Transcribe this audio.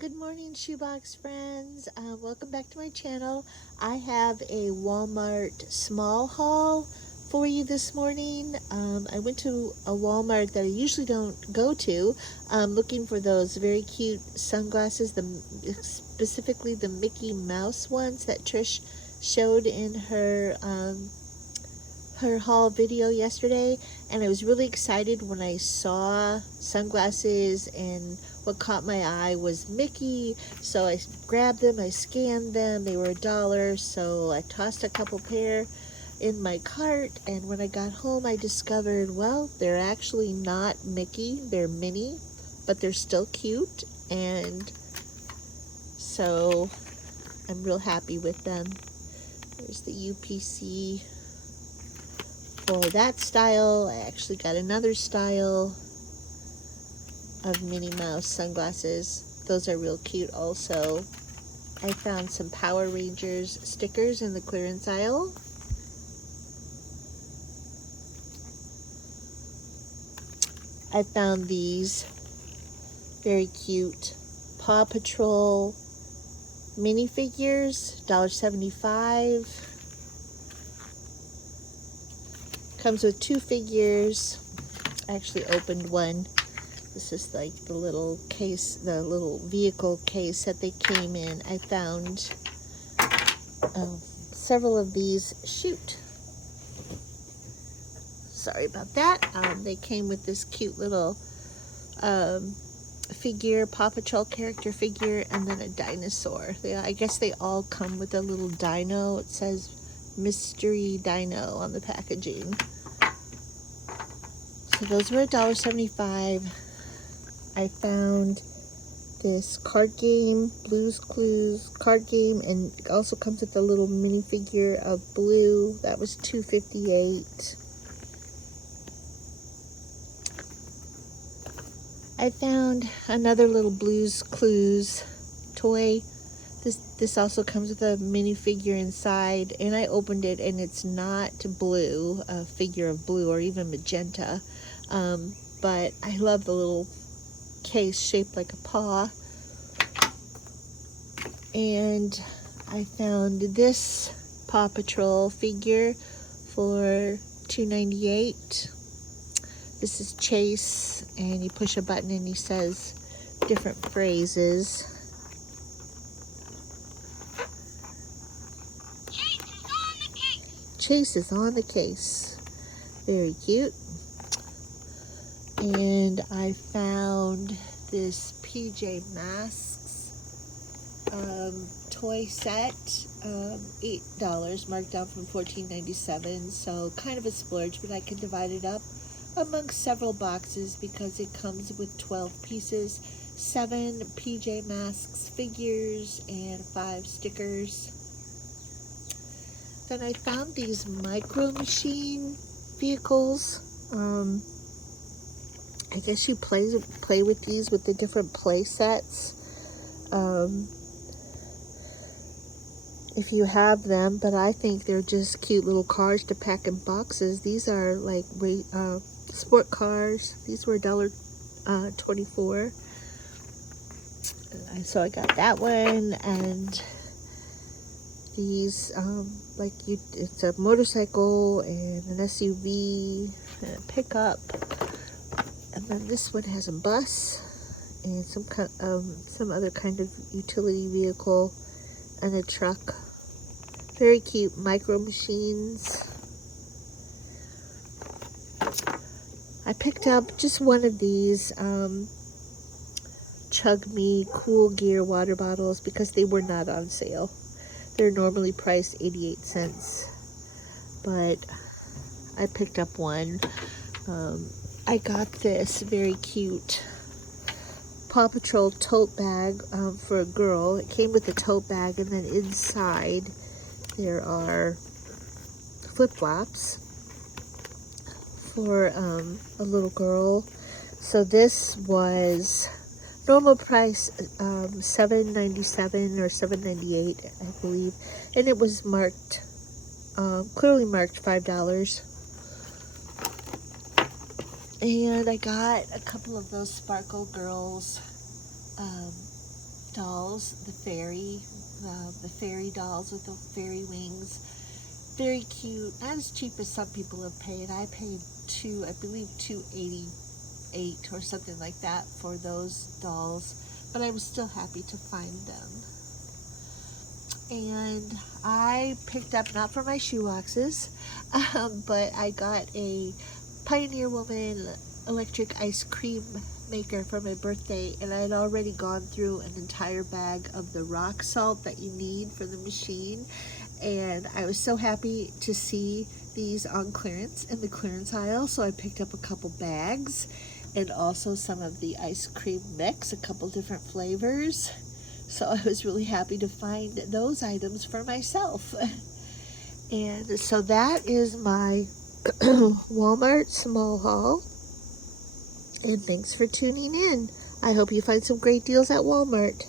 Good morning, shoebox friends. Welcome back to my channel. I have a Walmart small haul for you this morning. I went to a Walmart that I usually don't go to, looking for those very cute sunglasses, specifically the Mickey Mouse ones that Trish showed in her haul video yesterday, and I was really excited when I saw sunglasses, and what caught my eye was Mickey. So I grabbed them, I scanned them, they were $1, so I tossed a couple pair in my cart, and when I got home I discovered, well, they're actually not Mickey, they're Minnie, but they're still cute, and so I'm real happy with them. There's the UPC for that style. I actually got another style of Minnie Mouse sunglasses. Those are real cute also. I found some Power Rangers stickers in the clearance aisle. I found these very cute Paw Patrol minifigures, $1.75. Comes with 2 figures. I actually opened one. This is like the little case, the little vehicle case that they came in. I found several of these. Sorry about that. They came with this cute little figure, Paw Patrol character figure, and then a dinosaur. I guess they all come with a little dino. It says Mystery Dino on the packaging. So those were $1.75. I found this card game, Blue's Clues card game, and it also comes with a little minifigure of Blue. That was $2.58. I found another little Blue's Clues toy. This also comes with a minifigure inside, and I opened it, and it's not blue, a figure of blue or even magenta, but I love the little case shaped like a paw. And I found this Paw Patrol figure for $2.98. This is Chase, and you push a button and he says different phrases. Chase is on the case. Very cute. And I found this PJ Masks toy set, $8, marked down from $14.97. So kind of a splurge, but I can divide it up amongst several boxes because it comes with 12 pieces, 7 PJ Masks figures, and 5 stickers. Then I found these micro machine vehicles. I guess you play with these with the different play sets. If you have them, but I think they're just cute little cars to pack in boxes. These are like sport cars. These were $1.24. So I got that one, and these it's a motorcycle and an SUV and a pickup, and then this one has a bus and some other kind of utility vehicle and a truck. Very cute micro machines. I picked up just one of these Chug Me Cool Gear water bottles because they were not on sale. They're normally priced 88 cents, but I picked up one. I got this very cute Paw Patrol tote bag for a girl. It came with a tote bag, and then inside there are flip-flops for a little girl. So this was normal price $7.97 or $7.98, I believe, and it was marked clearly marked $5. And I got a couple of those Sparkle Girls dolls, the fairy dolls with the fairy wings. Very cute, not as cheap as some people have paid. I paid I believe $288 or something like that for those dolls, but I was still happy to find them. And I picked up, not for my shoeboxes, but I got a Pioneer Woman electric ice cream maker for my birthday, and I had already gone through an entire bag of the rock salt that you need for the machine, and I was so happy to see these on clearance in the clearance aisle, so I picked up a couple bags and also some of the ice cream mix, a couple different flavors. So I was really happy to find those items for myself. And so that is my Walmart small haul. And thanks for tuning in. I hope you find some great deals at Walmart.